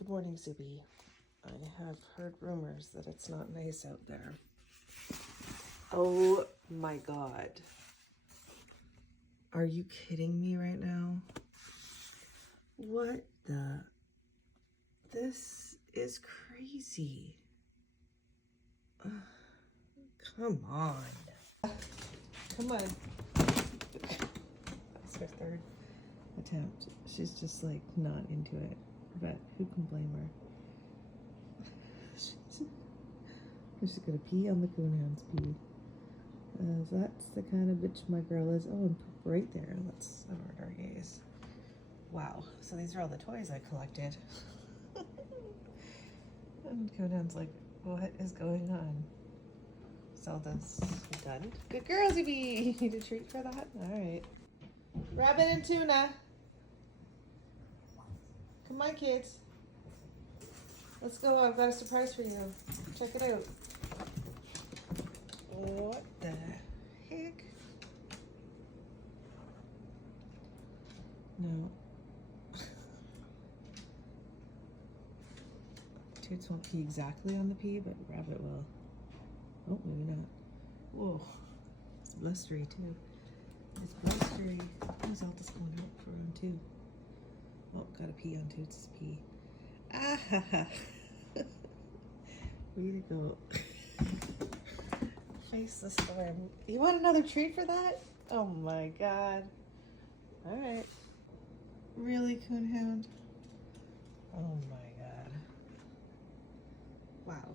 Good morning, Zuby. I have heard rumors that it's not nice out there. Oh my God. Are you kidding me right now? What the? This is crazy. Come on. Come on. That's her third attempt. She's just like not into it, but who can blame her? She's gonna pee on the coonhound's pee. That's the kind of bitch my girl is. Oh, and poop right there. Let's avert our gaze. Wow. So these are all the toys I collected. And Coonhound's like, what is going on? Zelda's done. Good girl, Zuby. You need a treat for that? All right. Rabbit and tuna. Come on, kids. Let's go. I've got a surprise for you. Check it out. What the heck? No. Toots won't pee exactly on the pee, but Rabbit will. Oh, maybe not. Whoa. It's blustery, too. It's blustery. Oh, Zelda's going out for round 2. Oh, gotta pee on Toots' pee. Ah ha ha. Way to go. Face the storm. You want another treat for that? Oh my God. All right. Really, Coonhound? Oh my God. Wow.